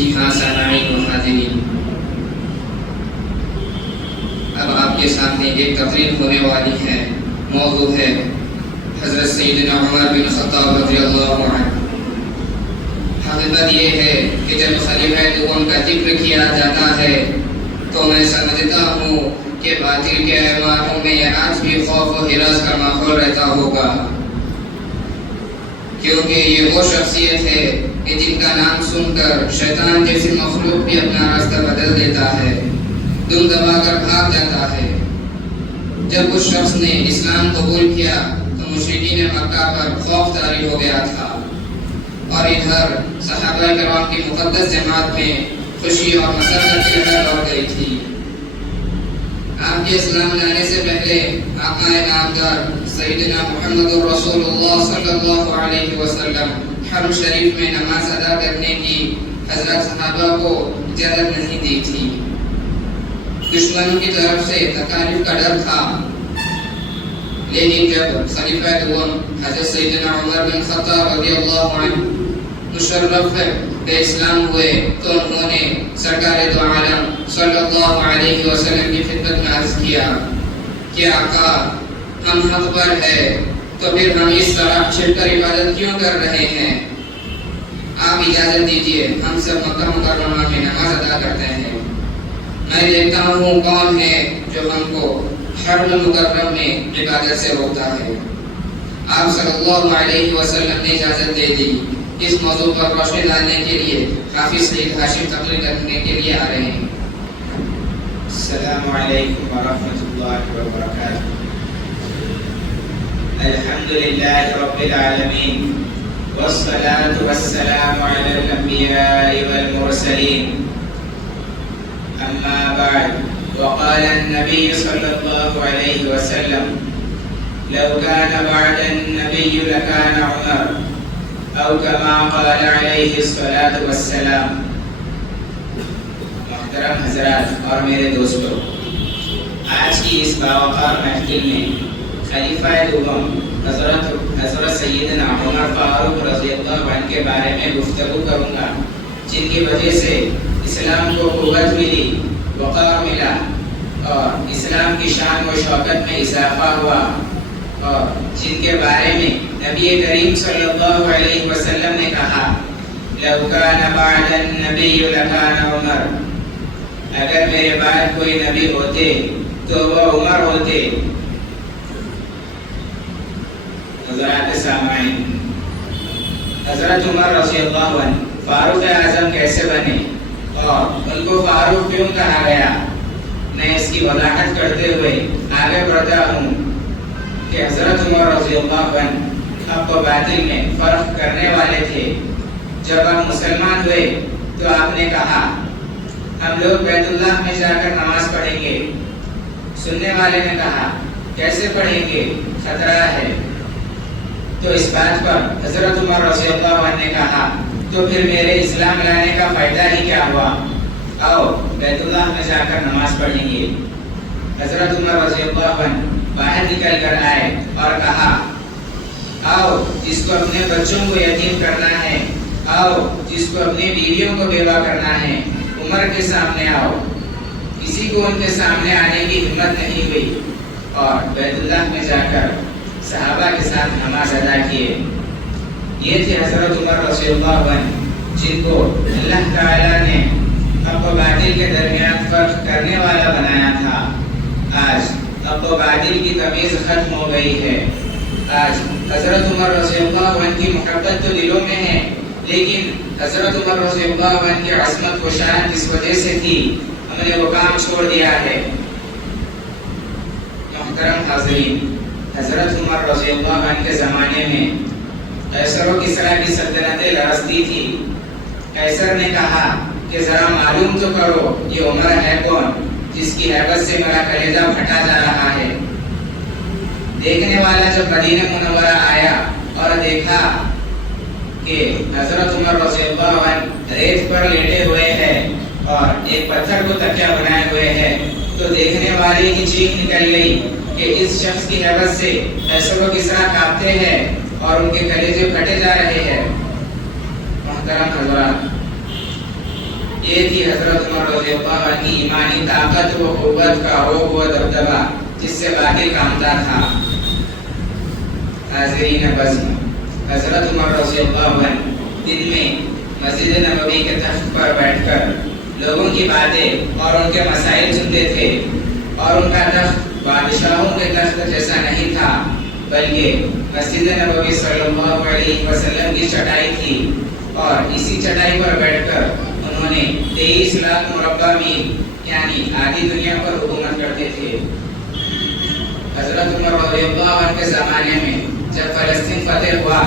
جی ہاں سامعین و حاضرین، اب آپ کے سامنے ایک تقریر ہونے والی ہے۔ موضوع ہے حضرت سیدنا عمر بن خطاب رضی اللہ عنہ۔ حقیقت یہ ہے کہ جب خلیفہ دوم کا ذکر کیا جاتا ہے تو میں سمجھتا ہوں کہ باطل کے ایوانوں میں آج بھی خوف و ہراس کا ماحول رہتا ہوگا، کیونکہ یہ وہ شخصیت ہے کہ جن کا نام سن کر شیطان جیسی مخلوق بھی اپنا راستہ بدل دیتا ہے، دم دبا کر بھاگ جاتا ہے۔ جب اس شخص نے اسلام قبول کیا تو مشرکین مکہ پر خوف طاری ہو گیا تھا، اور ادھر صحابہ کرام کی مقدس جماعت میں خوشی اور مسرت کی لہر دوڑ گئی تھی۔ آپ کے اسلام لانے سے پہلے آقا نامدار سیدنا محمد رسول اللہ صلی اللہ علیہ وسلم حرم شریف میں نماز ادا کرنے کی حضرت صحابہ کو اجازت نہیں دی تھی۔ دشمنوں کی طرف سے تکالیف کا ڈر تھا، لیکن جب خلیفہ دوم حضرت سیدنا عمر بن خطاب رضی اللہ عنہ مشرف بے اسلام ہوئے تو انہوں نے سرکار دو عالم صلی اللہ علیہ وسلم کی خدمت میں عرض کیا کہ آقا، ہم حق پر ہے تو پھر ہم اس طرح چھپ کر عبادت کیوں کر رہے ہیں؟ آپ اجازت دیجئے، ہم سب مکہ مکرمہ میں نماز ادا کرتے ہیں۔ میں دیکھتا ہوں کون ہے جو ہم کو حرم مکرم میں عبادت سے روکتا ہے۔ آپ صلی اللہ علیہ وسلم نے اجازت دے دی۔ اس موضوع پر روشنی ڈالنے کے لیے حافظ سید ہاشم تقریر کرنے کے لیے آ رہے ہیں۔ السلام علیکم ورحمۃ اللہ وبرکاتہ۔ الحمد للہ رب العالمین والصلاة والسلام علی الانبیاء والمرسلین، اما بعد، وقال النبی صلی اللہ علیہ وسلم لو كان بعد النبی لكان عمر، او كما قال علیہ الصلاة والسلام۔ محترم حضرات اور میرے دوستو، آج کی اس باوقار محفل میں خلیفہ دوم حضرت سیدنا عمر فاروق رضی اللہ عنہ کے بارے میں گفتگو کروں گا، جن کی وجہ سے اسلام کو قوت ملی، وقار ملا، اور اسلام کی شان و شوکت میں اضافہ ہوا، اور جن کے بارے میں نبی کریم صلی اللہ علیہ وسلم نے کہا لو کان بعد النبی لکان عمر، اگر میرے بعد کوئی نبی ہوتے تو وہ عمر ہوتے۔ حضرات سامعین، حضرت عمر رضی اللہ عنہ فاروق اعظم کیسے بنے اور ان کو فاروق کیوں کہا گیا، میں اس کی وضاحت کرتے ہوئے آگے بڑھتا ہوں کہ حضرت عمر رضی اللہ عنہ حق و باطل میں فرق کرنے والے تھے۔ جب آپ مسلمان ہوئے تو آپ نے کہا ہم لوگ بیت اللہ میں جا کر نماز پڑھیں گے۔ سننے والے نے کہا کیسے پڑھیں گے، خطرہ ہے۔ تو اس بات پر حضرت عمر رضی اللہ عنہ نے کہا تو پھر میرے اسلام لانے کا فائدہ ہی کیا ہوا، آؤ بیت اللہ میں جا کر نماز پڑھیں گے۔ حضرت عمر رضی اللہ عنہ باہر نکل کر آئے اور کہا آؤ جس کو اپنے بچوں کو یتیم کرنا ہے، آؤ جس کو اپنی بیویوں کو بیوہ کرنا ہے، عمر کے سامنے آؤ۔ کسی کو ان کے سامنے آنے کی ہمت نہیں ہوئی، اور بیت اللہ میں جا کر صحابہ کے ساتھ نماز ادا کیے۔ یہ تھے حضرت عمر رضی اللہ عنہ، جن کو اللہ تعالیٰ نے حق و باطل کے درمیان فرق کرنے والا بنایا تھا۔ آج حق و باطل کی تمیز ختم ہو گئی ہے۔ آج حضرت عمر رضی اللہ عنہ کی محبت تو دلوں میں ہے، لیکن حضرت عمر رضی اللہ عنہ کی عظمت و شان جس وجہ سے تھی، ہم نے وہ کام چھوڑ دیا ہے۔ محترم حاضرین، حضرت عمر رضی اللہ عنہ کے زمانے میں قیصر و کسریٰ کی سلطنتیں لرزتی تھی۔ قیصر نے کہا کہ ذرا معلوم تو کرو یہ عمر ہے کون جس کی ہیبت سے میرا کلیجہ پھٹا جا رہا ہے۔ دیکھنے والا جب مدینہ منورہ آیا اور دیکھا کہ حضرت عمر رضی اللہ عنہ ریت پر لیٹے ہوئے ہیں اور ایک پتھر کو تکیہ بنائے ہوئے ہیں، تو دیکھنے والے کی چیخ نکل گئی کہ اس شخص کی ہیبت سے قیصر و کسریٰ کانپتے ہیں اور ان کے کلیجے پھٹے جا رہے ہیں۔ محترم حضرات، یہ تھی حضرت عمر رضی اللہ عنہ کی ایمانی طاقت و قوت کا روب و دبدبہ جس سے باطل کامتا تھا۔ حاضرین بزم، حضرت عمر رضی اللہ عنہ دن میں مسجد نبوی کے تخت پر بیٹھ کر لوگوں کی باتیں اور ان کے مسائل سنتے تھے، اور ان کا تخت بادشاہوں کے تخت جیسا نہیں تھا بلکہ مسجد نبوی صلی اللہ علیہ وسلم کی چٹائی تھی، اور اسی چٹائی پر بیٹھ کر انہوں نے 23 لاکھ مربع میل یعنی آدھی دنیا پر حکومت کرتے تھے۔ حضرت عمر رضی اللہ عنہ کے زمانے میں جب فلسطین فتح ہوا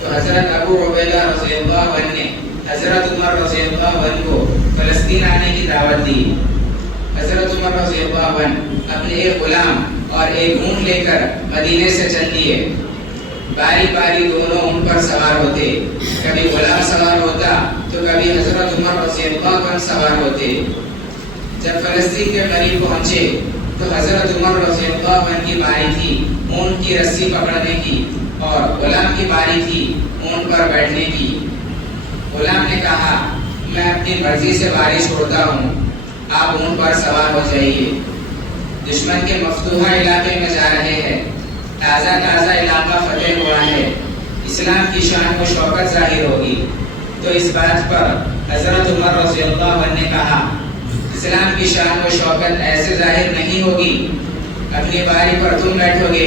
تو حضرت ابو عبیدہ رضی اللہ عنہ نے حضرت عمر رضی اللہ عنہ کو فلسطین آنے کی دعوت دی۔ حضرت عمر رضی اللہ عنہ اپنے ایک غلام اور ایک اونٹ لے کر مدینے سے چل دیے۔ باری باری دونوں اونٹ پر سوار ہوتے، کبھی غلام سوار ہوتا تو کبھی حضرت عمر رضی اللہ عنہ سوار ہوتے۔ جب فلسطین کے قریب پہنچے تو حضرت عمر رضی اللہ عنہ کی باری تھی اونٹ کی رسی پکڑنے کی، اور غلام کی باری تھی اونٹ پر بیٹھنے کی۔ غلام نے کہا، میں اپنی مرضی سے باری چھوڑتا ہوں، آپ اونٹ پر سوار ہو جائیے۔ دشمن کے مفتوحہ علاقے میں جا رہے ہیں، تازہ تازہ علاقہ فتح ہوا ہے، اسلام کی شان و شوکت ظاہر ہوگی۔ تو اس بات پر حضرت عمر رضی اللہ عنہ نے کہا، اسلام کی شان و شوکت ایسے ظاہر نہیں ہوگی، اپنی باری پر تم بیٹھو گے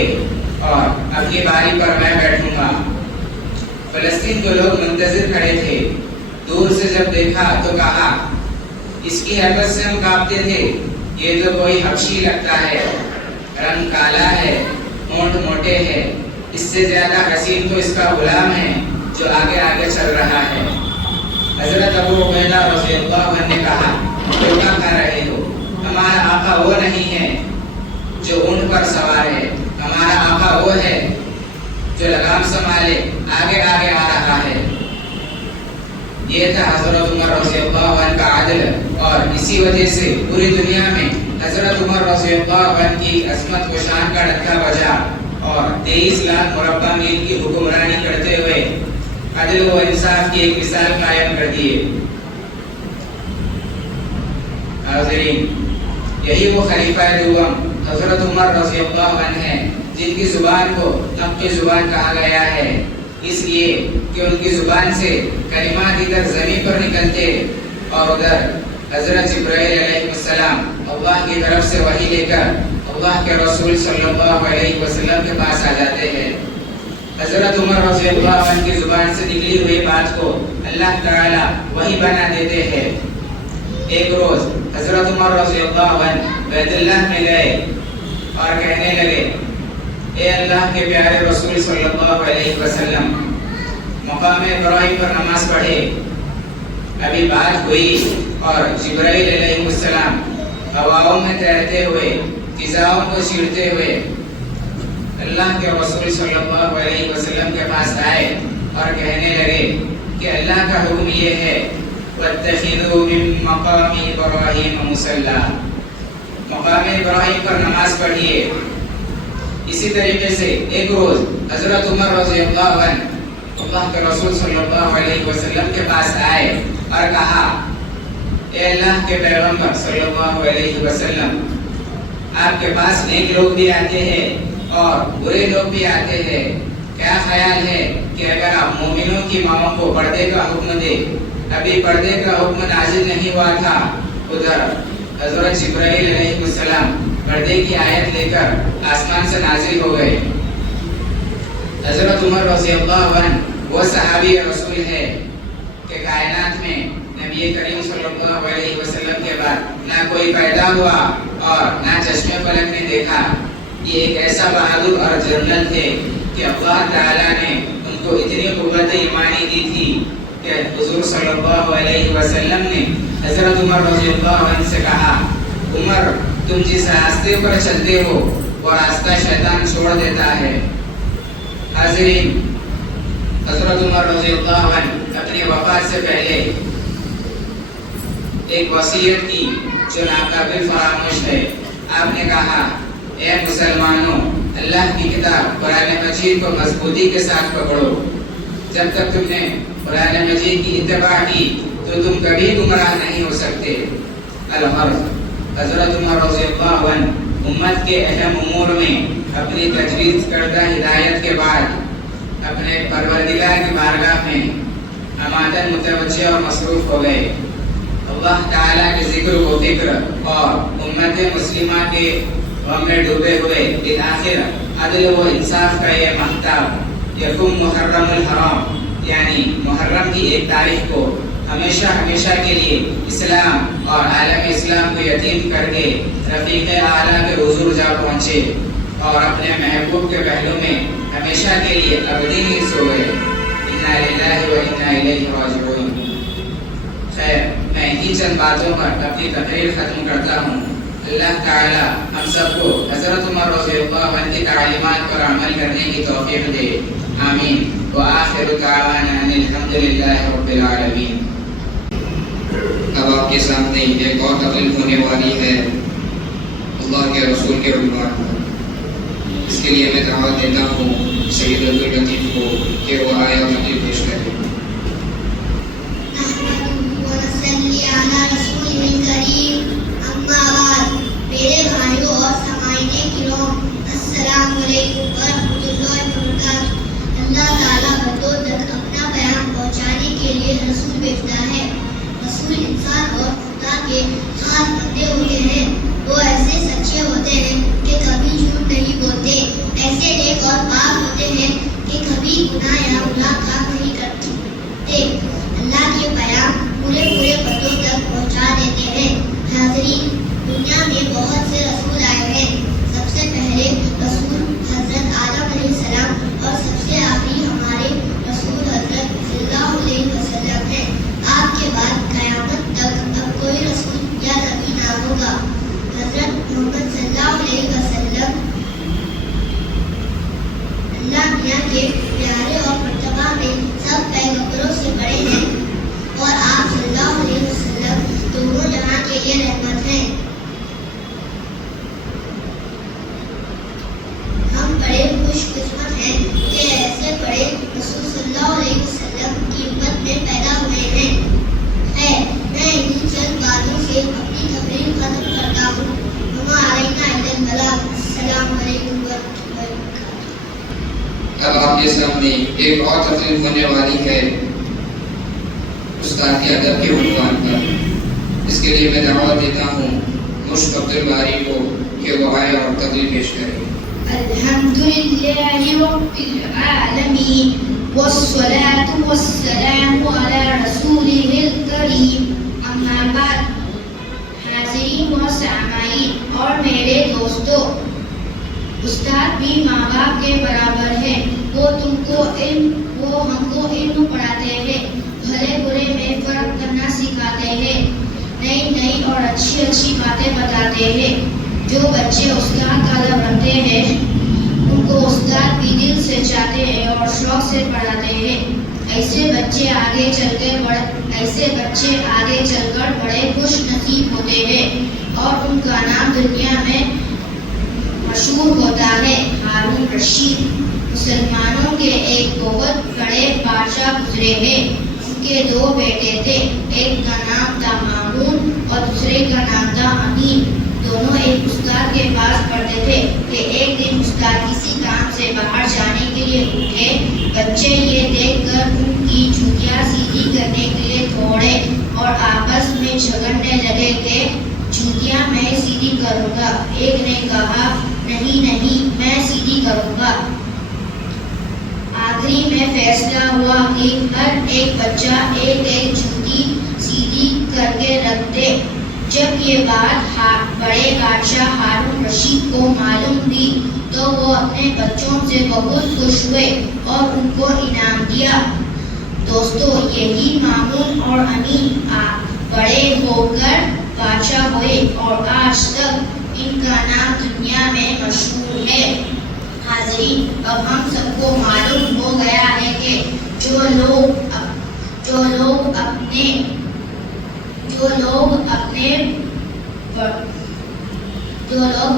اور اپنی باری پر میں بیٹھوں گا۔ فلسطین کے لوگ منتظر کھڑے تھے، دور سے جب دیکھا تو کہا، اس کی حیبت سے ہم کانپتے تھے، یہ تو کوئی حبشی لگتا ہے، رنگ کالا ہے، ہونٹ موٹے ہے، اس سے زیادہ حسین تو اس کا غلام ہے جو آگے آگے چل رہا ہے۔ حضرت ابو عبیدہ رضی اللہ عنہ نے کہا، دھوکہ کھا رہے ہو، ہمارا آقا وہ نہیں ہے جو اونٹ پر سوار ہے، ہمارا آقا وہ ہے جو لگام سنبھالے آگے آگے آ رہا ہے۔ یہ تھا حضرت عمر رضی اللہ عنہ کا عدل، اور اسی وجہ سے پوری دنیا میں حضرت عمر رضی اللہ عنہ کی عظمت و شان کا ڈنکا بجا، اور 23 لاکھ مربع میل کی حکمرانی کرتے ہوئے عدل و انصاف کی ایک مثال قائم کر دیے۔ حاضرین، یہی وہ خلیفہ دوم حضرت عمر رضی اللہ عنہ ہیں جن کی زبان کو حق کی زبان کہا گیا ہے، اس لیے کہ ان کی زبان سے کلمات ادھر زمین پر نکلتے اور ادھر حضرت جبرائیل علیہ السلام اللہ کی طرف سے وحی لے کر اللہ کے رسول صلی اللہ علیہ وسلم کے پاس آ جاتے ہیں۔ حضرت عمر رضی اللہ عنہ کی زبان سے نکلی ہوئی بات کو اللہ تعالی وحی بنا دیتے ہیں۔ ایک روز حضرت عمر رضی اللہ عنہ بیت اللہ میں گئے اور کہنے لگے، اے اللہ کے پیارے رسول صلی اللہ علیہ وسلم، مقام ابراہیم پر نماز پڑھے۔ ابھی بات ہوئی اور جبرائیل علیہ السلام ہواؤں میں تیرتے ہوئے، فضاؤں کو چیرتے ہوئے اللہ کے رسول صلی اللہ علیہ وسلم کے پاس آئے اور کہنے لگے کہ اللہ کا حکم یہ ہے، وَاتَّخِذُوا مِن مَّقَامِ إِبْرَاهِيمَ مُصَلًّى، مقام ابراہیم پر نماز پڑھیے۔ اسی طریقے سے ایک روز حضرت عمر رضی اللہ عنہ اللہ کے رسول صلی اللہ علیہ وسلم کے پاس آئے اور کہا، اے اللہ کے پیغمبر صلی اللہ علیہ وسلم، آپ کے پاس نیک لوگ بھی آتے ہیں اور برے لوگ بھی آتے ہیں، کیا خیال ہے کہ اگر آپ مومنوں کی ماؤں کو پردے کا حکم دے؟ ابھی پردے کا حکم نازل نہیں ہوا تھا، ادھر حضرت جبرائیل علیہ السلام پردے کی آیت لے کر آسمان سے نازل ہو گئے۔ حضرت عمر رضی اللہ عنہ وہ صحابی رسول ہے کہ کائنات میں نبی کریم صلی اللہ علیہ وسلم کے بعد نہ کوئی پیدا ہوا اور نہ چشمے فلک نے دیکھا۔ یہ ایک ایسا بہادر اور جنرل تھے کہ اللہ تعالیٰ نے ان کو اتنی قوت ایمانی دی تھی کہ حضور صلی اللہ علیہ وسلم نے حضرت عمر رضی اللہ عنہ سے کہا، عمر، تم جس راستے پر چلتے ہو وہ راستہ شیطان چھوڑ دیتا ہے۔ حاضرین، حضرت عمر رضی اللہ عنہ اپنی وفات سے پہلے ایک وصیت کی جو ناقابل فراموش ہے۔ آپ نے کہا، اے مسلمانوں، اللہ کی کتاب قرآن مجید کو مضبوطی کے ساتھ پکڑو۔ جب تک تم نے قرآن مجید کی اتباع کی تو تم کبھی گمراہ نہیں ہو سکتے۔ الغرض، حضرت عمر رضی اللہ عنہ امت کے اہم امور میں اپنی تجویز کردہ ہدایت کے بعد اپنے پروردگار کی بارگاہ میں عمادن متوجہ اور مصروف ہو گئے۔ اللہ تعالیٰ کے ذکر و فکر اور امت مسلمہ کے غم میں ڈوبے ہوئے بالآخر عدل و انصاف کا یہ مہتاب یکم محرم الحرام یعنی محرم کی 1 تاریخ کو ہمیشہ کے لیے اسلام اور عالم اسلام کو یتیم کر کے رفیق اعلیٰ کے حضور جا پہنچے اور اپنے محبوب کے پہلو میں ہمیشہ کے لیے ابدی نہیں سو گئے۔ انا للہ و انا الیہ راجعون۔ خیر، میں انہی چند باتوں پر اپنی تقریر ختم کرتا ہوں۔ اللہ تعالی ہم سب کو حضرت عمر رضی اللہ عنہ کی تعلیمات پر عمل کرنے کی توفیق دے، آمین۔ وآخر دعوانا ان الحمد للہ رب العالمین۔ اب آپ کے سامنے ایک اور تقریر ہونے والی ہے اللہ کے رسول کے عنوان پر۔ اس کے لیے میں دعوت دیتا ہوں سید عبداللطیف کو کہ وہ آئے اور تقریر پیش کرے۔ میرے بھائیوں اور سامعین کرام، السلام علیکم ورحمۃ اللہ وبرکاتہ۔ اللہ تعالیٰ بندوں تک اپنا پیغام پہنچانے کے لیے رسول بھیجتا ہے۔ رسول انسان اور خدا کے خاص بندے ہوتے ہیں۔ وہ ایسے سچے ہوتے ہیں کہ کبھی جھوٹ نہیں بولتے، ایسے نیک اور پاک ہوتے ہیں کہ کبھی گناہ یا کام نہیں کرتے۔ اللہ کے پیغام پورے بندوں تک پہنچا دیتے ہیں۔ حاضرین، دنیا میں بہت سے رسول آئے ہیں۔ سب سے پہلے رسول حضرت آدم علیہ السلام اور سب سے آخری ہمارے رسول حضرت صلی اللہ علیہ وسلم ہیں۔ آپ کے بعد قیامت تک اب کوئی رسول یا نبی نہ ہوگا۔ حضرت محمد صلی اللہ علیہ وسلم اللہ میاں کے پیارے اور مرتبہ میں سب پیغمبروں سے بڑے ہیں اور آپ صلی اللہ علیہ وسلم دونوں جہاں کے لیے رحمت ہیں۔ ہم بڑے خوش قسمت ہیں کہ ایسے بڑے رسول صلی اللہ علیہ وسلم کی امت میں پیدا ہوئے ہیں۔ میں انہی چند باتوں سے اپنی تقریر ختم کرتا ہوں۔ وما علینا الا البلاغ۔ السلام علیکم ورحمۃ اللہ وبرکاتہ۔ اب آپ کے سامنے ایک اور تقریر ہونے والی ہے استاد کے ادب کے عنوان پر۔ اس کے لیے میں دعوت دیتا ہوں مشک عبدالباری کو کہ وہ آئے اور تقریر پیش کرے۔ الحمدللہ رب العالمین والصلاة والسلام علی رسولہ الکریم، اما بعد۔ حاضرین و سامعین اور میرے دوستو، استاد بھی ماں باپ کے برابر ہیں۔ وہ ہم کو علم پڑھاتے ہیں، بھلے برے میں فرق کرنا سکھاتے ہیں، نئی اور اچھی باتیں بتاتے ہیں۔ جو بچے استاد کا ادب رکھتے ہیں ان کو استاد بھی دل سے چاہتے ہیں اور شوق سے پڑھاتے ہیں۔ ایسے بچے آگے چل کر بڑے خوش نصیب ہوتے ہیں اور ان کا نام دنیا میں مشہور ہوتا ہے۔ ہارون رشید مسلمانوں کے ایک بہت بڑے بادشاہ گزرے ہیں۔ ان کے 2 بیٹے تھے، ایک کا نام تھا مامون اور دوسرے کا نام تھا امین۔ دونوں ایک استاد کے پاس پڑھتے تھے کہ ایک دن استاد کسی کام سے باہر جانے کے لیے اٹھے۔ بچے یہ دیکھ کر ان کی جوتیاں سیدھی کرنے کے لیے دوڑے اور آپس میں جھگڑنے لگے کہ جوتیاں میں سیدھی کروں گا۔ ایک نے کہا نہیں میں سیدھی کروں گا۔ آخری میں فیصلہ ہوا کہ ہر ایک بچہ ایک جوتی سیدھی کر کے رکھ دے۔ جب یہ بات بڑے بادشاہ ہارون رشید کو معلوم ہوئی تو وہ اپنے بچوں سے بہت خوش ہوئے اور ان کو انعام دیا۔ دوستو، یہی مامون اور امین بڑے ہو کر بادشاہ ہوئے اور آج تک ان کا نام دنیا میں مشہور ہے۔ حاضرین، اب ہم سب کو معلوم ہو گیا ہے کہ جو لوگ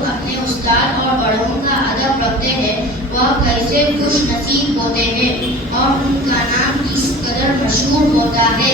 اپنے استاد اور بڑوں کا ادب رکھتے ہیں وہ کیسے خوش نصیب ہوتے ہیں اور ان کا نام کس قدر مشہور ہوتا ہے۔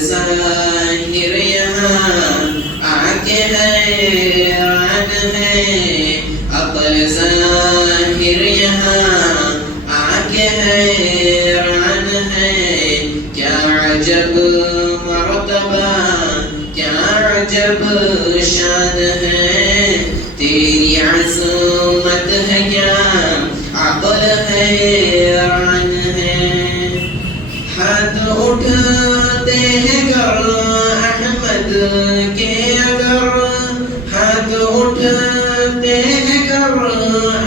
ظاہر یہاں آ کے حیران ہے، عقل ظاہر یہاں آ کے حیران ہے، کیا عجب مرتبہ کیا عجب شان ہے، تیری عظمت ہے کیا عقل حیران ہے۔ ہاتھ اٹھتے ہیں گر احمد کے اگر، ہاتھ اٹھتے ہیں گر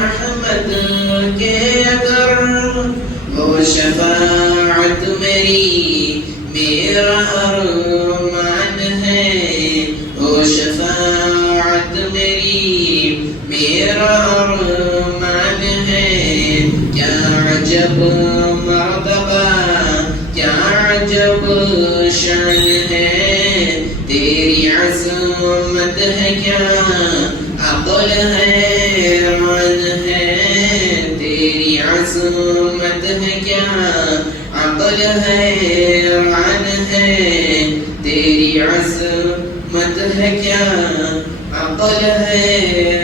احمد کے اگر، ہو شفاعت میری میرا ارمان ہے، ہو شفاعت میری میرا ارمان ہے، کیا عجب مرتبہ کیا عجب شان ہے، تیری عظمت ہے کیا عقل حیران ہے، تیری عظمت ہے کیا عقل حیران ہے، تیری عظمت ہے کیا عقل ہے